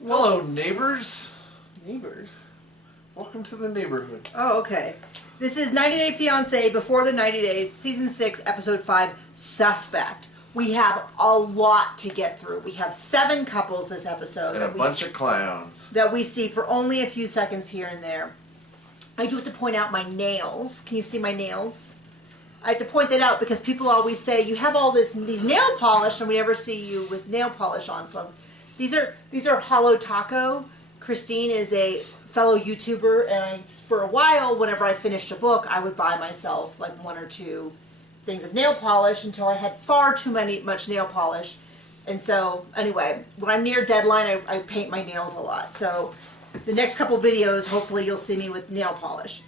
Hello, neighbors. Neighbors? Welcome to the neighborhood. Oh, okay. This is 90 Day Fiancé, Before the 90 Days, Season 6, Episode 5, Suspect. We have a lot to get through. We have 7 couples this episode. And a bunch of clowns. That we see for only a few seconds here and there. I do have to point out my nails. Can you see my nails? I have to point that out because people always say, you have all these nail polish and we never see you with nail polish on. So these are Hollow Taco. Christine is a fellow YouTuber, and for a while, whenever I finished a book, I would buy myself like 1 or 2 things of nail polish until I had far too much nail polish. And so, anyway, when I'm near deadline, I paint my nails a lot. So the next couple videos, hopefully you'll see me with nail polish.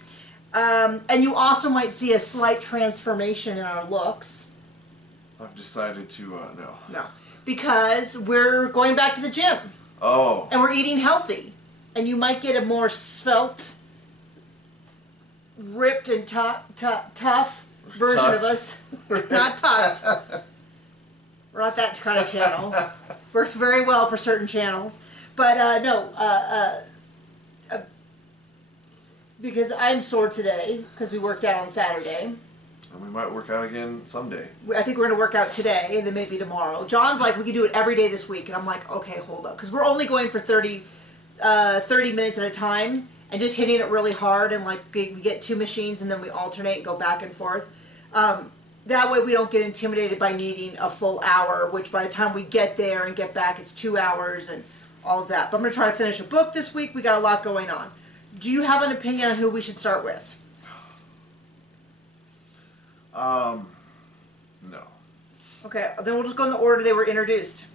And you also might see a slight transformation in our looks. I've decided to, no. No. Because we're going back to the gym. Oh. And we're eating healthy. And you might get a more svelte, ripped and tough version of us. Not tucked. We're not that kind of channel. Works very well for certain channels. But because I'm sore today, because we worked out on Saturday. And we might work out again someday. I think we're going to work out today, and then maybe tomorrow. John's like, we can do it every day this week. And I'm like, okay, hold up. Because we're only going for 30 minutes at a time, and just hitting it really hard, and like we get 2 machines, and then we alternate and go back and forth. That way we don't get intimidated by needing a full hour, which by the time we get there and get back, it's 2 hours and all of that. But I'm going to try to finish a book this week. We got a lot going on. Do you have an opinion on who we should start with? No. Okay, then we'll just go in the order they were introduced.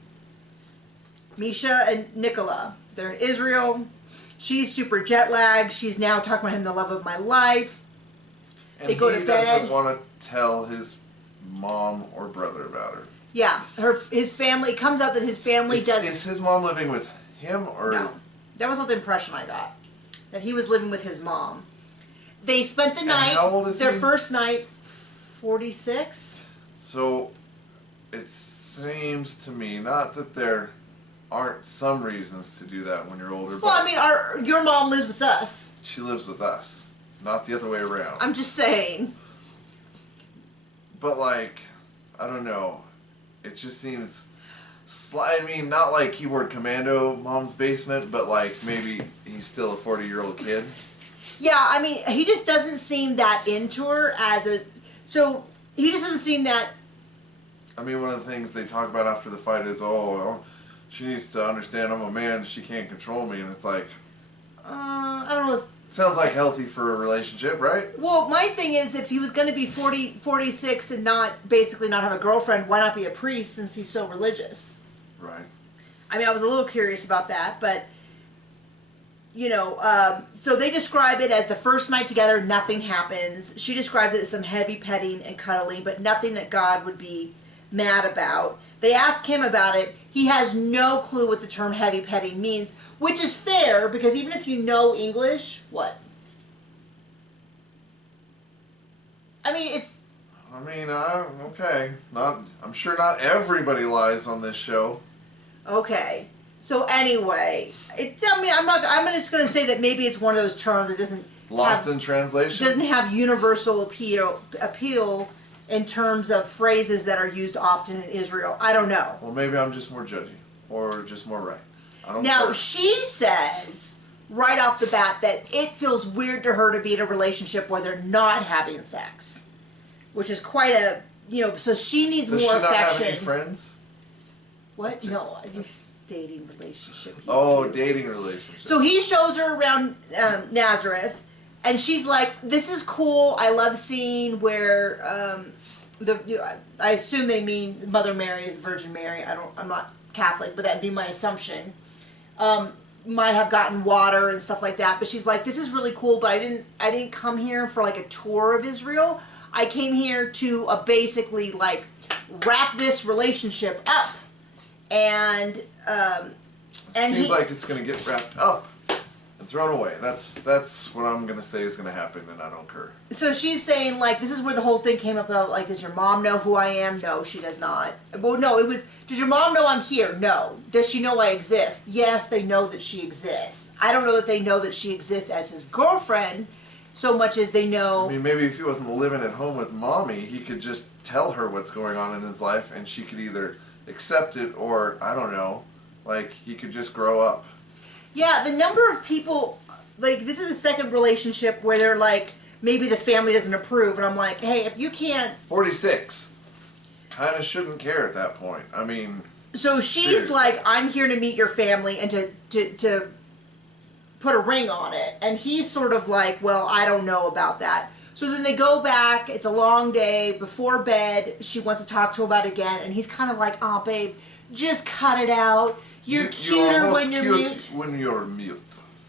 Misha and Nicola. They're in Israel. She's super jet lagged. She's now talking about him, the love of my life. And they go to bed. He doesn't want to tell his mom or brother about her. Yeah, his family. It comes out that his family does. Is his mom living with him or? No, that was not the impression I got. That he was living with his mom. They spent the night. How old is their he? First night, 46. So, it seems to me, not that there aren't some reasons to do that when you're older. Well, I mean, your mom lives with us. She lives with us, not the other way around. I'm just saying. But like, I don't know. It just seems. I mean, not like keyboard commando mom's basement, but like maybe he's still a 40-year-old kid. Yeah, I mean, he just doesn't seem that into her as a. So he just doesn't seem that. I mean, one of the things they talk about after the fight is, oh, well, she needs to understand I'm a man, she can't control me, and it's like. I don't know. Sounds like healthy for a relationship, right? Well, my thing is, if he was going to be 46 and basically not have a girlfriend, why not be a priest since he's so religious? Right. I mean, I was a little curious about that, but, you know, so they describe it as the first night together, nothing happens. She describes it as some heavy petting and cuddling, but nothing that God would be mad about. They ask him about it. He has no clue what the term heavy petting means, which is fair, because even if you know English, what? I mean, it's... I mean, okay. I'm sure not everybody lies on this show. Okay. So anyway, I'm just going to say that maybe it's one of those terms that doesn't... Lost in translation? Doesn't have universal appeal in terms of phrases that are used often in Israel. I don't know. Well, maybe I'm just more judgy. Or just more right. I don't Now, care. she says right off the bat that it feels weird to her to be in a relationship where they're not having sex. Which is quite a, so she needs Does more she not affection. have any friends? What? No, dating relationship. Oh, dating relationship. So he shows her around Nazareth, and she's like, "This is cool. I love seeing where I assume they mean Mother Mary is the Virgin Mary. I'm not Catholic, but that'd be my assumption. Might have gotten water and stuff like that. But she's like, this is really cool. But I didn't come here for like a tour of Israel. I came here to basically like wrap this relationship up, and Seems like it's going to get wrapped up in and thrown away. That's what I'm gonna say is gonna happen, and I don't care. So she's saying, like, this is where the whole thing came up about, like, does your mom know who I am? No, she does not. Well, no, it was, does your mom know I'm here? No. Does she know I exist? Yes, they know that she exists. I don't know that they know that she exists as his girlfriend so much as they know... I mean, maybe if he wasn't living at home with mommy, he could just tell her what's going on in his life, and she could either accept it or, I don't know, like, he could just grow up. Yeah, the number of people, like, this is the second relationship where they're like, maybe the family doesn't approve, and I'm like, hey, if you can't... 46. Kind of shouldn't care at that point. I mean... So she's seriously. like, I'm here to meet your family and to put a ring on it. And he's sort of like, well, I don't know about that. So then they go back, it's a long day, before bed, she wants to talk to him about it again, and he's kind of like, oh, babe, just cut it out. You're cuter when you're mute. When you're mute.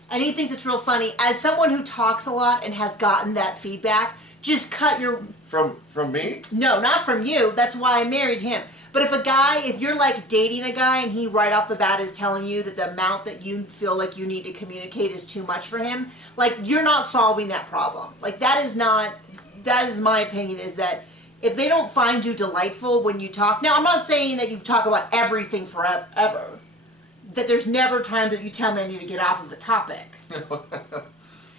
And he thinks it's real funny. As someone who talks a lot and has gotten that feedback, just cut your... From me? No, not from you. That's why I married him. But if you're like dating a guy and he right off the bat is telling you that the amount that you feel like you need to communicate is too much for him, like, you're not solving that problem. Like, that is my opinion, is that if they don't find you delightful when you talk... Now, I'm not saying that you talk about everything forever. That there's never time that you tell me I need to get off of a topic.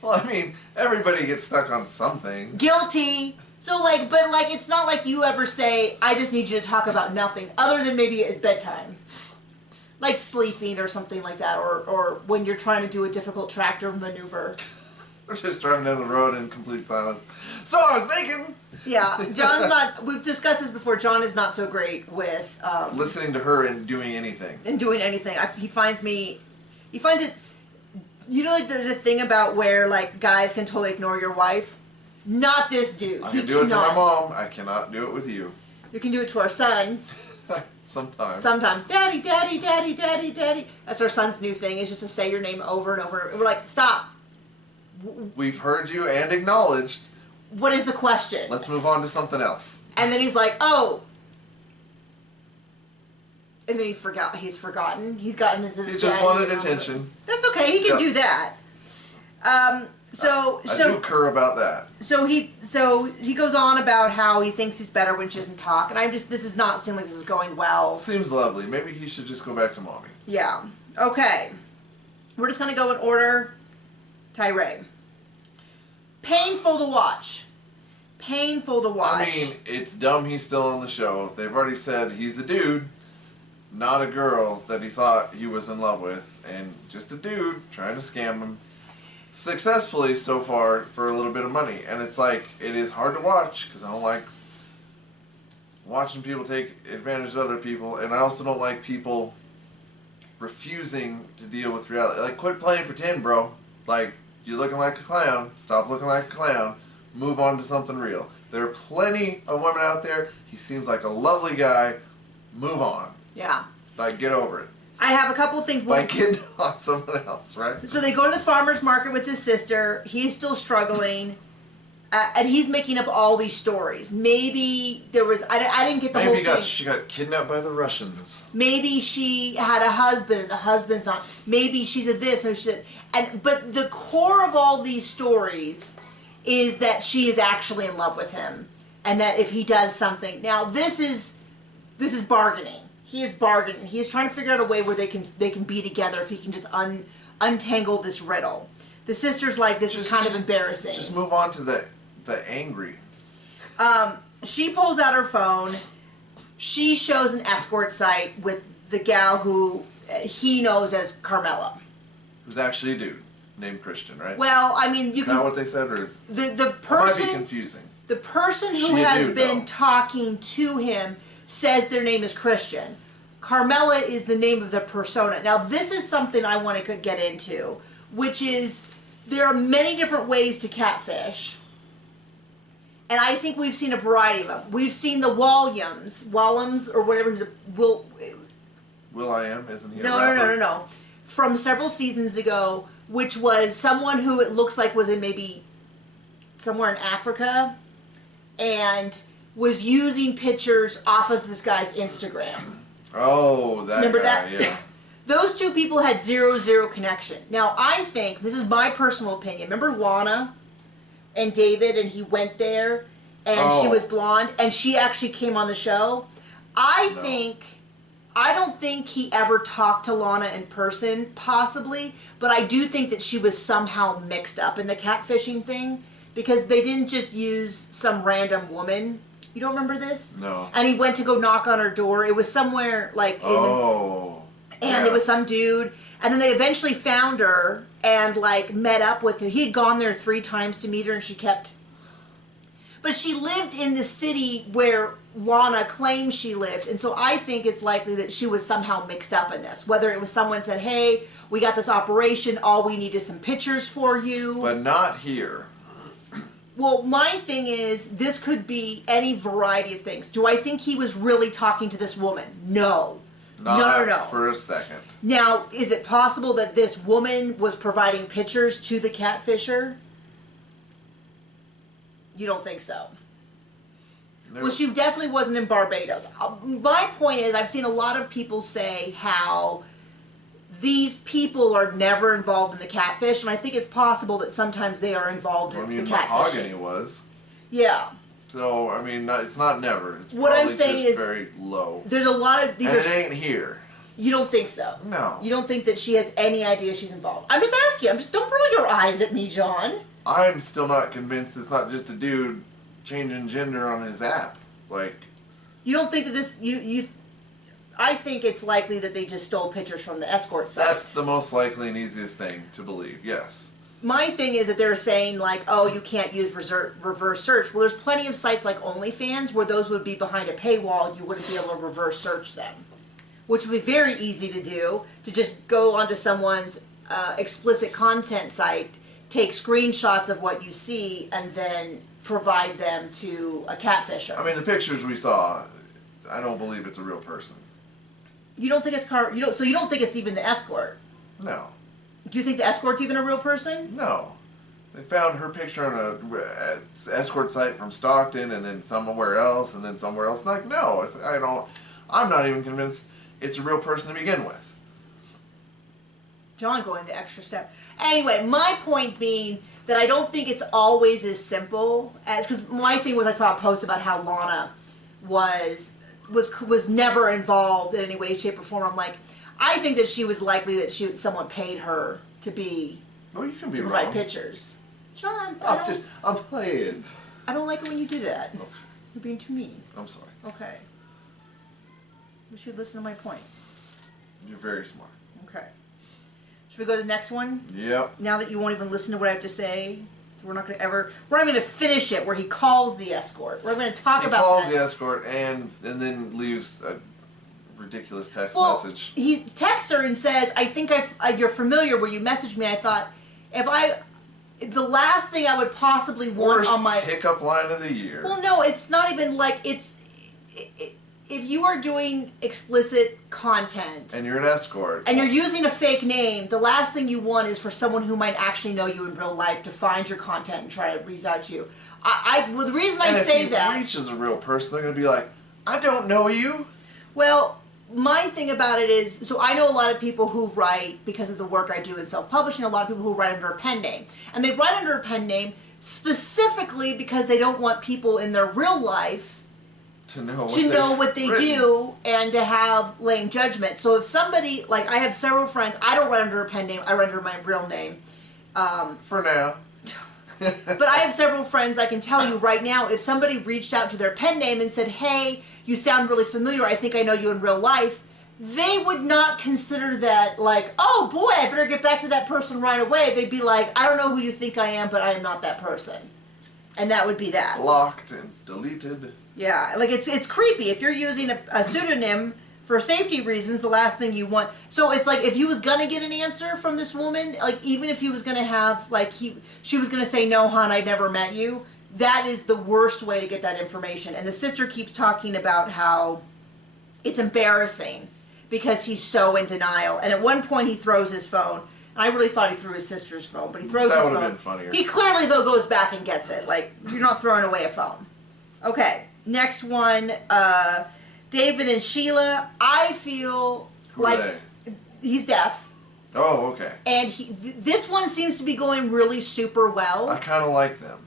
Well, I mean, everybody gets stuck on something. Guilty. So, like, but, like, it's not like you ever say, I just need you to talk about nothing, other than maybe at bedtime. Like sleeping or something like that, or when you're trying to do a difficult tractor maneuver. We're just driving down the road in complete silence. So I was thinking... Yeah, John's not... We've discussed this before. John is not so great with... listening to her and doing anything. He finds it... You know, like, the thing about where, like, guys can totally ignore your wife? Not this dude. I can do it to my mom. I cannot do it with you. You can do it to our son. Sometimes. Sometimes. Daddy, daddy, daddy, daddy, daddy. That's our son's new thing, is just to say your name over and over. And we're like, stop. We've heard you and acknowledged. What is the question? Let's move on to something else. And then he's like, oh. And then he's forgotten. He's gotten into the... He just wanted attention. That's okay. He can do that. I do cur about that. So he goes on about how he thinks he's better when she doesn't talk, and this is not seem like this is going well. Seems lovely. Maybe he should just go back to mommy. Yeah. Okay. We're just gonna go in order. Tyree. Painful to watch. Painful to watch. I mean, it's dumb he's still on the show. They've already said he's a dude, not a girl that he thought he was in love with, and just a dude trying to scam him. Successfully so far for a little bit of money. And it's like, it is hard to watch because I don't like watching people take advantage of other people, and I also don't like people refusing to deal with reality. Like, quit playing pretend, bro. Like, you're looking like a clown. Stop looking like a clown. Move on to something real. There are plenty of women out there. He seems like a lovely guy. Move on. Yeah. Like, get over it. I have a couple things. By getting on someone else, right? So they go to the farmer's market with his sister. He's still struggling. And he's making up all these stories. Maybe there was... I didn't get the whole thing. She got kidnapped by the Russians. Maybe she had a husband and the husband's not... Maybe she's a this, maybe she's a... But the core of all these stories is that she is actually in love with him. And that if he does something... Now, this is bargaining. He is bargaining. He is trying to figure out a way where they can be together if he can just untangle this riddle. The sister's like, this is kind of embarrassing. Just move on to the angry. She pulls out her phone. She shows an escort site with the gal who he knows as Carmela. Who's actually a dude named Christian, right? Well, I mean, you is that what they said, or is the person? It might be confusing. The person who has been talking to him says their name is Christian. Carmela is the name of the persona. Now, this is something I want to get into, which is there are many different ways to catfish. And I think we've seen a variety of them. We've seen the Wallums, or whatever. Will.I.am, isn't he? No. From several seasons ago, which was someone who it looks like was in maybe somewhere in Africa, and was using pictures off of this guy's Instagram. Oh, that Remember guy, that? yeah. Those two people had 0-0 connection. Now, I think, this is my personal opinion. Remember Lana and David, and he went there, and she was blonde, and she actually came on the show? I don't think he ever talked to Lana in person, possibly, but I do think that she was somehow mixed up in the catfishing thing, because they didn't just use some random woman. You don't remember this? No. And he went to go knock on her door. It was somewhere, like, and it was some dude, and then they eventually found her and, like, met up with her. He had gone there 3 times to meet her, and she kept... But she lived in the city where Lana claims she lived, and so I think it's likely that she was somehow mixed up in this. Whether it was someone said, hey, we got this operation, all we need is some pictures for you. But not here. Well, my thing is, this could be any variety of things. Do I think he was really talking to this woman? No. Not for a second. Now, is it possible that this woman was providing pictures to the catfisher? You don't think so? No. Well, she definitely wasn't in Barbados. My point is, I've seen a lot of people say how these people are never involved in the catfish, and I think it's possible that sometimes they are involved in the catfishing. Mahogany was. Yeah. So, I mean, it's not never. It's what I'm probably saying just is very low. There's a lot of these. And it ain't here. You don't think so? No. You don't think that she has any idea she's involved? I'm just asking. Don't roll your eyes at me, John. I'm still not convinced it's not just a dude changing gender on his app. Like. You don't think that this I think it's likely that they just stole pictures from the escort site. That's the most likely and easiest thing to believe. Yes. My thing is that they're saying, like, oh, you can't use reverse search. Well, there's plenty of sites like OnlyFans where those would be behind a paywall. You wouldn't be able to reverse search them, which would be very easy to do, to just go onto someone's explicit content site, take screenshots of what you see, and then provide them to a catfisher. I mean, the pictures we saw, I don't believe it's a real person. You don't think it's so you don't think it's even the escort? No. Do you think the escort's even a real person? No. They found her picture on a escort site from Stockton, and then somewhere else, and then somewhere else. Like, no, I'm not even convinced it's a real person to begin with. John going the extra step. Anyway, my point being that I don't think it's always as simple as, because my thing was I saw a post about how Lana was never involved in any way, shape, or form. I'm like, I think that she was likely that someone paid her to be. Well, you can be to provide wrong. Pictures. John, I'm playing. I don't like it when you do that. Okay. You're being too mean. I'm sorry. Okay. You should listen to my point. You're very smart. Okay. Should we go to the next one? Yep. Now that you won't even listen to what I have to say, so we're not going to finish it where he calls the escort. We're going to talk about that. He calls the escort and then leaves a ridiculous text message. He texts her and says, I think you're familiar where you messaged me. I thought, the last thing I would possibly want Worst on my pickup line of the year. Well, no, it's not even like if you are doing explicit content and you're an escort and you're using a fake name, the last thing you want is for someone who might actually know you in real life to find your content and try to reach out to you. Well, the reason I say that, if he reaches a real person, they're going to be like, I don't know you. Well, my thing about it is, so I know a lot of people who write, because of the work I do in self-publishing, a lot of people who write under a pen name. And they write under a pen name specifically because they don't want people in their real life to know what they do and to have lame judgment. So if somebody, like I have several friends, I don't write under a pen name, I write under my real name. For now. But I have several friends, I can tell you right now, if somebody reached out to their pen name and said, hey, you sound really familiar, I think I know you in real life, they would not consider that like, oh boy, I better get back to that person right away. They'd be like, I don't know who you think I am, but I am not that person. And that would be that. Blocked and deleted. Yeah, like it's creepy. If you're using a pseudonym for safety reasons, the last thing you want. So it's like if he was gonna get an answer from this woman, like even if he was gonna have like she was gonna say, no, hon, I never met you. That is the worst way to get that information. And the sister keeps talking about how it's embarrassing because he's so in denial. And at one point he throws his phone. And I really thought he threw his sister's phone, but he throws his phone. That would have been funnier. He clearly though goes back and gets it. Like you're not throwing away a phone. Okay. Next one, David and Sheila. I feel Who like are he's deaf. Oh, okay. And this one seems to be going really super well. I kind of like them.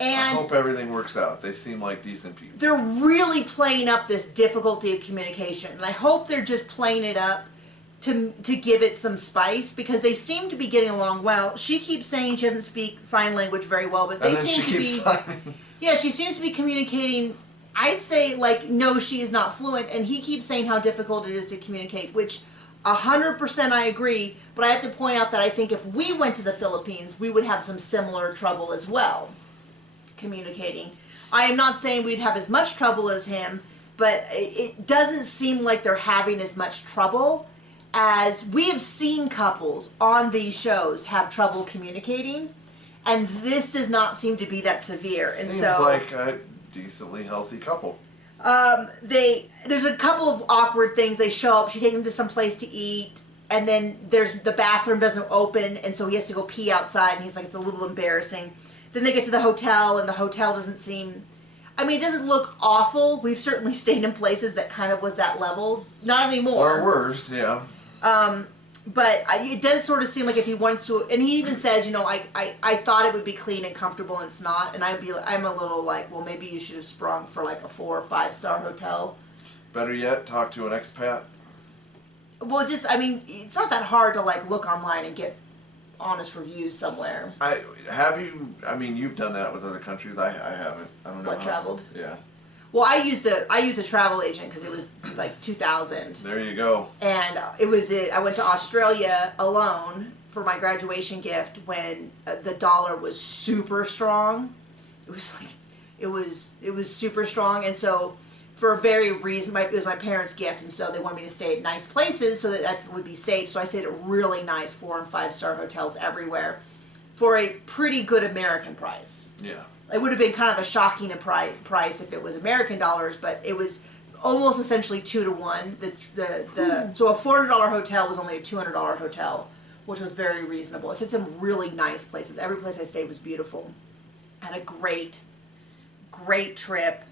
And I hope everything works out. They seem like decent people. They're really playing up this difficulty of communication. And I hope they're just playing it up to give it some spice, because they seem to be getting along well. She keeps saying she doesn't speak sign language very well, but they seem to be... signing. Yeah, she seems to be communicating, I'd say, like, no, she is not fluent. And he keeps saying how difficult it is to communicate, which 100% I agree. But I have to point out that I think if we went to the Philippines, we would have some similar trouble as well communicating. I am not saying we'd have as much trouble as him, but it doesn't seem like they're having as much trouble as we have seen couples on these shows have trouble communicating, and this does not seem to be that severe. And Seems so, like a decently healthy couple. there's a couple of awkward things. They show up, she takes him to some place to eat, and then the bathroom doesn't open, and so he has to go pee outside, and he's like, it's a little embarrassing. Then they get to the hotel, and the hotel doesn't seem... I mean, it doesn't look awful. We've certainly stayed in places that kind of was that level. Not anymore. Or worse, yeah. But it does sort of seem like if he wants to... And he even says, you know, I thought it would be clean and comfortable, and it's not. And I'm a little like, well, maybe you should have sprung for like a 4 or 5 star hotel. Better yet, talk to an expat. Well, just, I mean, it's not that hard to like look online and get honest reviews somewhere. I mean, you've done that with other countries. I haven't. I don't know. What, traveled? Yeah. Well, I used a travel agent because it was like 2000. There you go. And I went to Australia alone for my graduation gift when the dollar was super strong. It was like it was super strong, and so for a very reason, it was my parents' gift, and so they wanted me to stay at nice places so that I would be safe. So I stayed at really nice 4 and 5 star hotels everywhere for a pretty good American price. Yeah. It would have been kind of a shocking price if it was American dollars, but it was almost essentially 2 to 1. So a $400 hotel was only a $200 hotel, which was very reasonable. I stayed in some really nice places. Every place I stayed was beautiful. Had a great trip.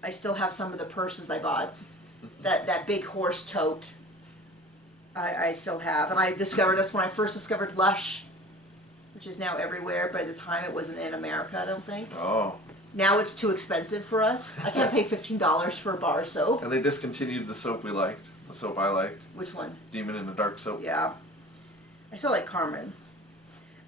I still have some of the purses I bought. That big horse tote. I still have, and I discovered this when I first discovered Lush, which is now everywhere, but at the time it wasn't in America, I don't think. Oh. Now it's too expensive for us. I can't pay $15 for a bar of soap. And they discontinued the soap we liked. The soap I liked. Which one? Demon in the Dark soap. Yeah. I still like Karma.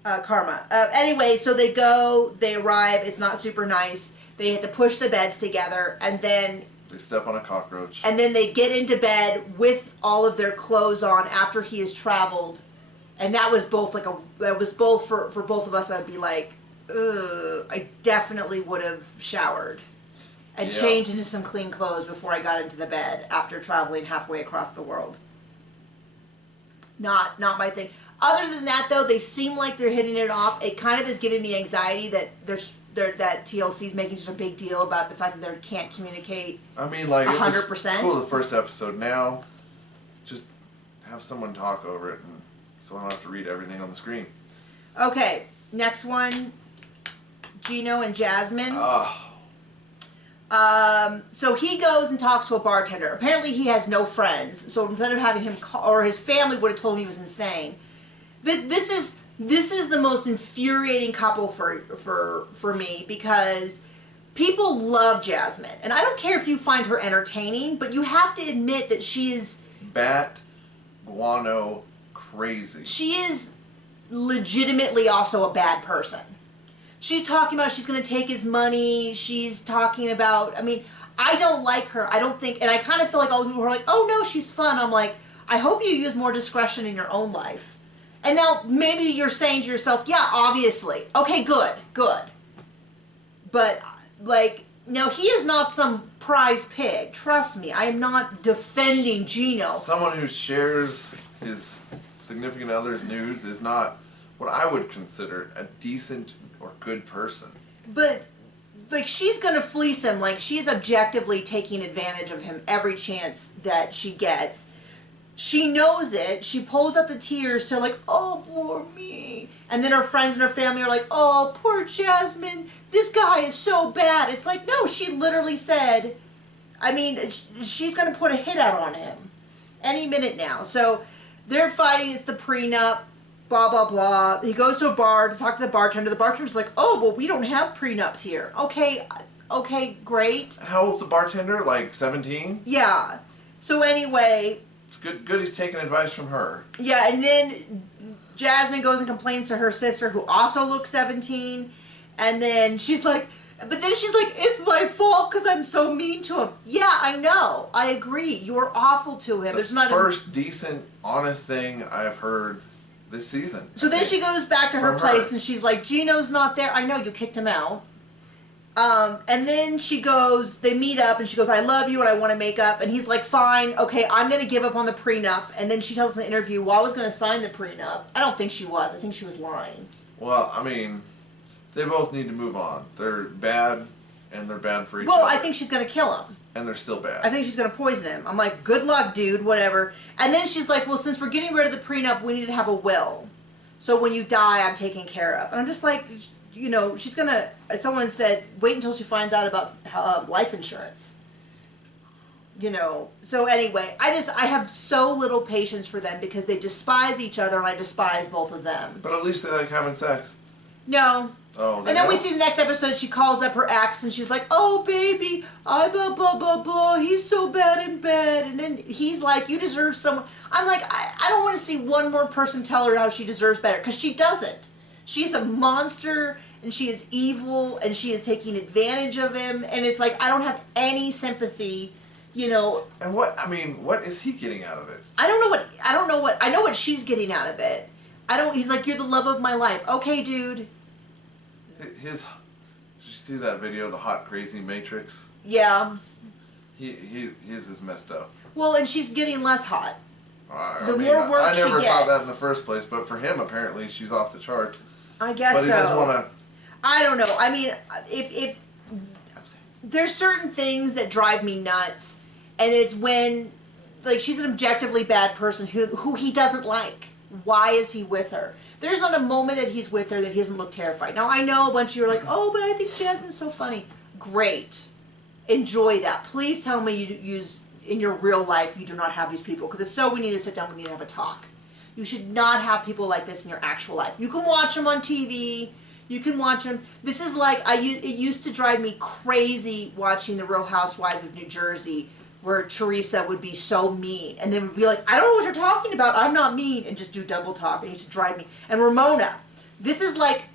Anyway, so they arrive, it's not super nice. They have to push the beds together, and then... They step on a cockroach. And then they get into bed with all of their clothes on after he has traveled. And that was both for both of us. I'd be like, ugh, I definitely would have showered and changed into some clean clothes before I got into the bed after traveling halfway across the world. Not my thing. Other than that, though, they seem like they're hitting it off. It kind of is giving me anxiety that that TLC's making such a big deal about the fact that they can't communicate. I mean, like 100%. It was cool the first episode. Now, just have someone talk over it, and so I don't have to read everything on the screen. Okay, next one, Gino and Jasmine. Oh. So he goes and talks to a bartender. Apparently he has no friends, so instead of having him call, or his family would have told him he was insane. This is the most infuriating couple for me, because people love Jasmine, and I don't care if you find her entertaining, but you have to admit that she is bat guano crazy. She is legitimately also a bad person. She's talking about she's going to take his money. She's talking about, I mean, I don't like her. I don't think, and I kind of feel like all the people who are like, oh no, she's fun. I'm like, I hope you use more discretion in your own life. And now maybe you're saying to yourself, yeah, obviously. Okay, good. But, like, no, he is not some prize pig. Trust me, I am not defending Gino. Someone who shares his significant other's nudes is not what I would consider a decent or good person. But, like, she's going to fleece him. Like, she's objectively taking advantage of him every chance that she gets. She knows it. She pulls out the tears to like, oh, poor me. And then her friends and her family are like, oh, poor Jasmine. This guy is so bad. It's like, no, she literally said, I mean, she's going to put a hit out on him. Any minute now. So they're fighting. It's the prenup. Blah, blah, blah. He goes to a bar to talk to the bartender. The bartender's like, oh, well, we don't have prenups here. Okay, great. How old's the bartender? Like 17? Yeah. So anyway. It's good he's taking advice from her. Yeah, and then Jasmine goes and complains to her sister, who also looks 17. And then she's like, it's my fault because I'm so mean to him. Yeah, I know. I agree. You were awful to him. There's not first decent, honest thing I've heard this season. So then she goes back to her place and she's like, Gino's not there. I know, you kicked him out. And then they meet up and she goes, I love you and I want to make up. And he's like, fine, okay, I'm going to give up on the prenup. And then she tells us in the interview, well, I was going to sign the prenup. I don't think she was. I think she was lying. Well, I mean, they both need to move on. They're bad and they're bad for each other. Well, I think she's going to kill him. And they're still bad. I think she's going to poison him. I'm like, good luck, dude, whatever. And then she's like, well, since we're getting rid of the prenup, we need to have a will. So when you die, I'm taken care of. And I'm just like, you know, she's going to, someone said, wait until she finds out about life insurance. You know, so anyway, I have so little patience for them because they despise each other and I despise both of them. But at least they like having sex. No. Oh, and then we see the next episode, she calls up her ex and she's like, oh, baby, I blah, blah, blah, blah, he's so bad in bed. And then he's like, you deserve someone. I'm like, I don't want to see one more person tell her how she deserves better, because she doesn't. She's a monster and she is evil and she is taking advantage of him. And it's like, I don't have any sympathy, you know. And what is he getting out of it? I know what she's getting out of it. He's like, you're the love of my life. Okay, dude. Did you see that video, the hot crazy matrix? Yeah. His is messed up. Well, and she's getting less hot. The more work she gets. I never thought that in the first place, but for him, apparently, she's off the charts. I guess so. But he doesn't want to. I don't know. I mean, if there's certain things that drive me nuts, and it's when, like, she's an objectively bad person who he doesn't like. Why is he with her? There's not a moment that he's with her that he doesn't look terrified. Now, I know a bunch of you are like, oh, but I think Jasmine's so funny. Great. Enjoy that. Please tell me in your real life you do not have these people. Because if so, we need to sit down, we need to have a talk. You should not have people like this in your actual life. You can watch them on TV. You can watch them. This is like, it used to drive me crazy watching The Real Housewives of New Jersey, where Teresa would be so mean and then would be like, I don't know what you're talking about, I'm not mean, and just do double talk. And it used to drive me. And Ramona, this is like,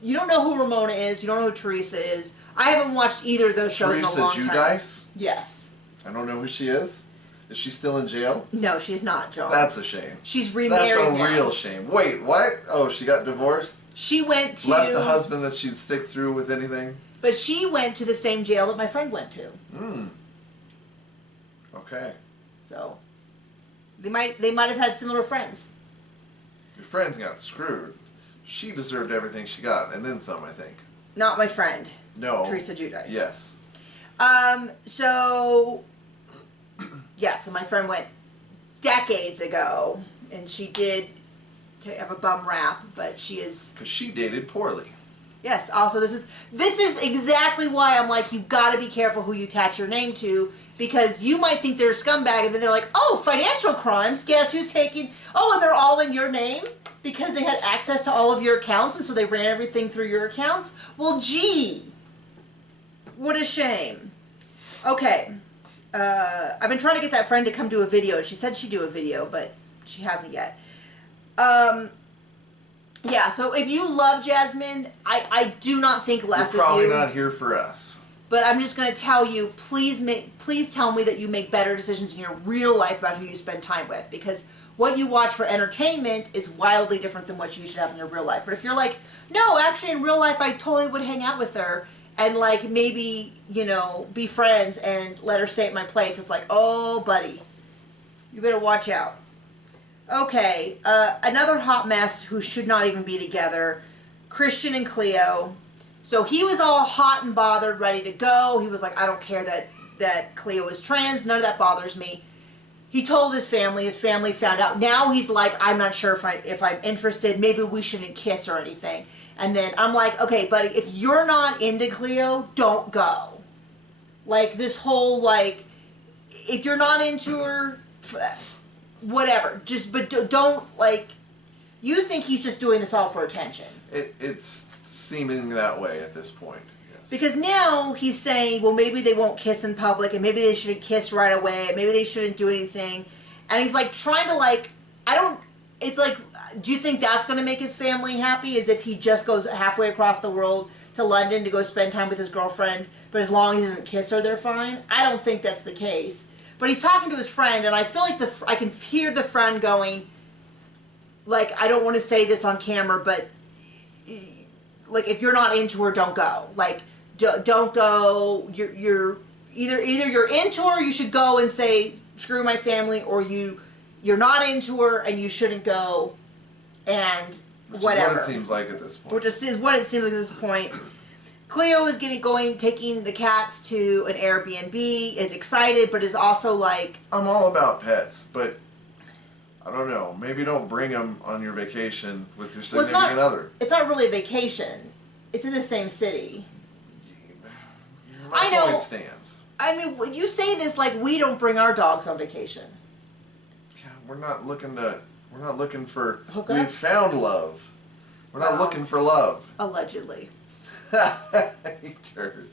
you don't know who Ramona is, you don't know who Teresa is. I haven't watched either of those shows in a long time. Teresa Giudice? Yes. I don't know who she is. Is she still in jail? No, she's not, John. That's a shame. She's remarried now. That's a real shame. Wait, what? Oh, she got divorced? She went to... Left the husband that she'd stick through with anything? But she went to the same jail that my friend went to. Okay. So, they might have had similar friends. Your friends got screwed. She deserved everything she got, and then some, I think. Not my friend. No. Teresa Giudice. Yes. So my friend went decades ago, and she did have a bum rap, but she is... Because she dated poorly. Yes, also this is exactly why I'm like, you gotta be careful who you attach your name to, because you might think they're a scumbag, and then they're like, oh, financial crimes, guess who's taking... Oh, and they're all in your name? Because they had access to all of your accounts, and so they ran everything through your accounts? Well, gee, what a shame. Okay, I've been trying to get that friend to come do a video. She said she'd do a video, but she hasn't yet. Yeah, so if you love Jasmine, I do not think less of you. You're probably not here for us. But I'm just going to tell you, please tell me that you make better decisions in your real life about who you spend time with. Because what you watch for entertainment is wildly different than what you should have in your real life. But if you're like, no, actually in real life I totally would hang out with her and like maybe, you know, be friends and let her stay at my place, it's like, oh, buddy, you better watch out. Okay, another hot mess who should not even be together, Christian and Cleo. So he was all hot and bothered, ready to go. He was like, I don't care that Cleo is trans. None of that bothers me. He told his family. His family found out. Now he's like, I'm not sure if I'm interested. Maybe we shouldn't kiss or anything. And then I'm like, okay, buddy, if you're not into Cleo, don't go. Like this whole, like, if you're not into her, whatever. But don't, like, you think he's just doing this all for attention. It's seeming that way at this point. Yes. Because now he's saying, well, maybe they won't kiss in public, and maybe they shouldn't kiss right away, and maybe they shouldn't do anything. And he's, like, trying to, like, it's like, do you think that's going to make his family happy? As if he just goes halfway across the world to London to go spend time with his girlfriend, but as long as he doesn't kiss her, they're fine? I don't think that's the case. But he's talking to his friend, and I feel like I can hear the friend going, like, I don't want to say this on camera, but, like, if you're not into her, don't go. Like, don't go. You're either you're into her, you should go and say, screw my family, or you're not into her and you shouldn't go, and whatever. Which is what it seems like at this point. Which is what it seems like at this point. Cleo is taking the cats to an Airbnb, is excited, but is also like... I'm all about pets, but I don't know. Maybe don't bring them on your vacation with your significant other. It's not really a vacation. It's in the same city. My point stands. I mean, when you say this like we don't bring our dogs on vacation. Yeah, we're not looking for hookups? We've found love. We're not looking for love. Allegedly. You turd.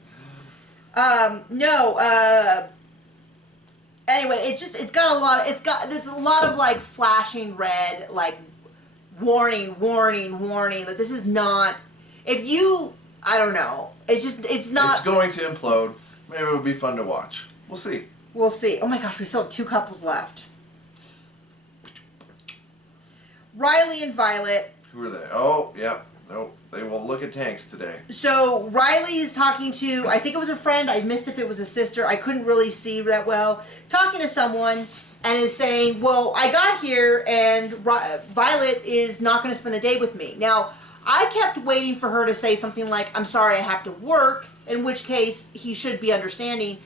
No, anyway, there's a lot of like flashing red, like warning, that this is not, I don't know, it's not. It's going to implode. Maybe it would be fun to watch. We'll see. We'll see. Oh my gosh, we still have 2 couples left. Riley and Violet. Who are they? Oh, yeah. Nope. They will look at tanks today. So Riley is talking to, I think it was a friend. I missed if it was a sister. I couldn't really see that well. Talking to someone and is saying, well, I got here and Violet is not going to spend the day with me. Now, I kept waiting for her to say something like, I'm sorry, I have to work, in which case he should be understanding.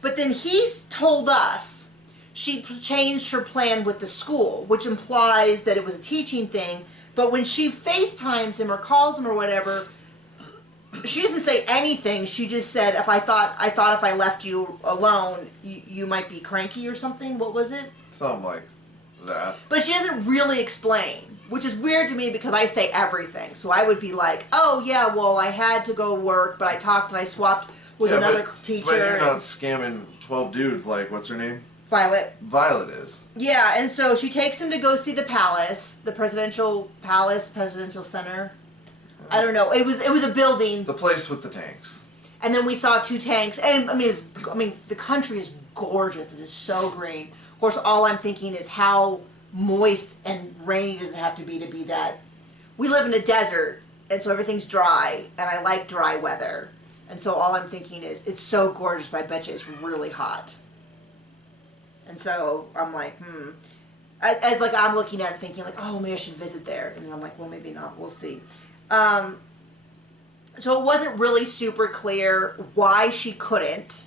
But then he's told us she changed her plan with the school, which implies that it was a teaching thing. But when she FaceTimes him or calls him or whatever, she doesn't say anything. She just said, I thought if I left you alone, you might be cranky or something. What was it? Something like that. But she doesn't really explain, which is weird to me because I say everything. So I would be like, oh yeah, well I had to go work, but I talked and I swapped with another teacher. But you're not scamming 12 dudes like, what's her name? Violet. Violet is. Yeah, and so she takes him to go see the palace, the presidential center. I don't know. It was a building. The place with the tanks. And then we saw 2 tanks, and I mean the country is gorgeous. It is so green. Of course, all I'm thinking is how moist and rainy does it have to be that? We live in a desert, and so everything's dry, and I like dry weather. And so all I'm thinking is it's so gorgeous, but I bet you it's really hot. And so I'm like, As like I'm looking at it thinking like, oh, maybe I should visit there. And I'm like, well, maybe not. We'll see. So it wasn't really super clear why she couldn't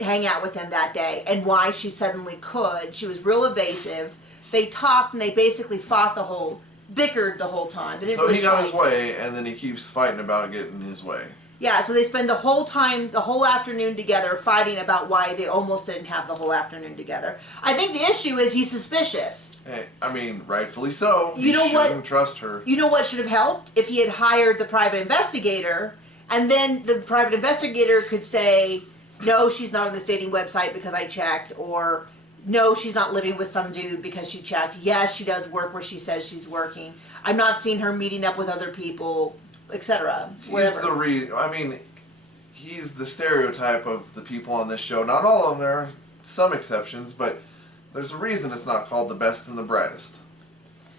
hang out with him that day and why she suddenly could. She was real evasive. They talked and they basically bickered the whole time. They didn't so really he got fight. his way, and then he keeps fighting about getting his way. Yeah, so they spend the whole afternoon together fighting about why they almost didn't have the whole afternoon together. I think the issue is he's suspicious. Hey, I mean, rightfully so. You know what? Shouldn't trust her. You know what should have helped? If he had hired the private investigator, and then the private investigator could say, no, she's not on this dating website because I checked, or no, she's not living with some dude because she checked. Yes, she does work where she says she's working. I'm not seeing her meeting up with other people, etc. He's the stereotype of the people on this show. Not all of them. There are some exceptions, but there's a reason it's not called the best and the brightest.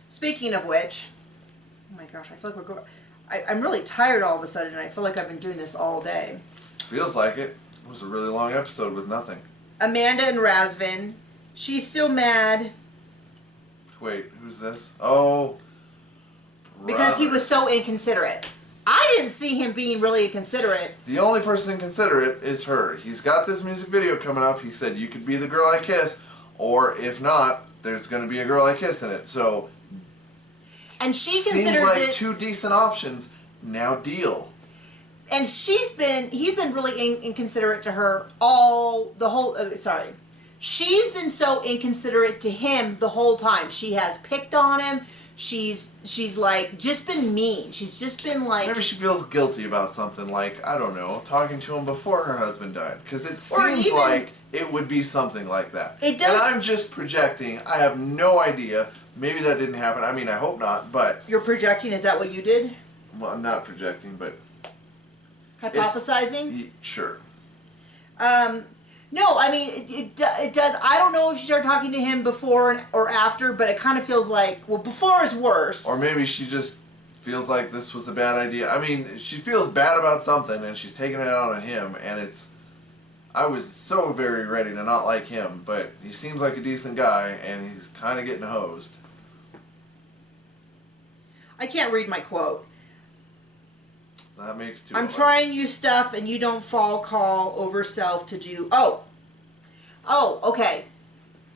Speaking of which, oh my gosh, I feel like we're going. I'm really tired all of a sudden, and I feel like I've been doing this all day. Feels like it. It was a really long episode with nothing. Amanda and Razvan. She's still mad. Wait, who's this? Oh. Because he was so inconsiderate. I didn't see him being really inconsiderate. The only person inconsiderate is her. He's got this music video coming up. He said, you could be the girl I kiss, or if not, there's going to be a girl I kiss in it. So, and she seems considers like it 2 decent options. Now deal. And he's been really inconsiderate to her she's been so inconsiderate to him the whole time. She has picked on him. She's like just been mean. She's just been like. Maybe she feels guilty about something, like, I don't know, talking to him before her husband died. Because it seems like it would be something like that. It does. And I'm just projecting. I have no idea. Maybe that didn't happen. I mean, I hope not, but. You're projecting? Is that what you did? Well, I'm not projecting, but. Hypothesizing? Sure. No, I mean, it does. I don't know if she started talking to him before or after, but it kind of feels like, well, before is worse. Or maybe she just feels like this was a bad idea. I mean, she feels bad about something, and she's taking it out on him, and it's... I was so very ready to not like him, but he seems like a decent guy, and he's kind of getting hosed. I can't read my quote. That makes two I'm of us. trying you stuff, and you don't call over self to do... Oh, okay.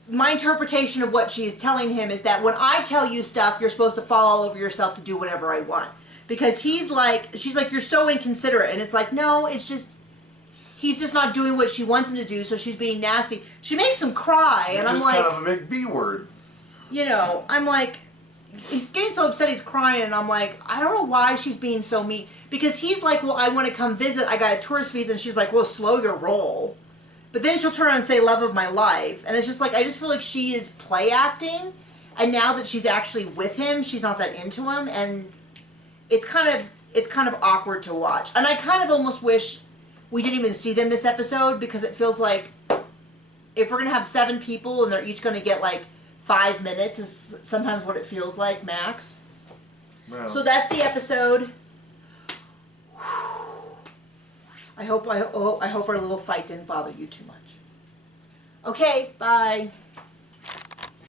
My interpretation of what she's telling him is that when I tell you stuff, you're supposed to fall all over yourself to do whatever I want. Because she's like, you're so inconsiderate. And it's like, no, it's just, he's just not doing what she wants him to do, so she's being nasty. She makes him cry, and I'm like... just kind of a big B word. You know, I'm like, he's getting so upset he's crying, and I'm like, I don't know why she's being so mean. Because he's like, well, I want to come visit, I got a tourist visa, and she's like, well, slow your roll. But then she'll turn around and say, love of my life. And it's just like, I just feel like she is play acting. And now that she's actually with him, she's not that into him. And it's kind of awkward to watch. And I kind of almost wish we didn't even see them this episode, because it feels like if we're going to have 7 people and they're each going to get like 5 minutes is sometimes what it feels like, max. Well. So that's the episode. I hope our little fight didn't bother you too much. Okay, bye.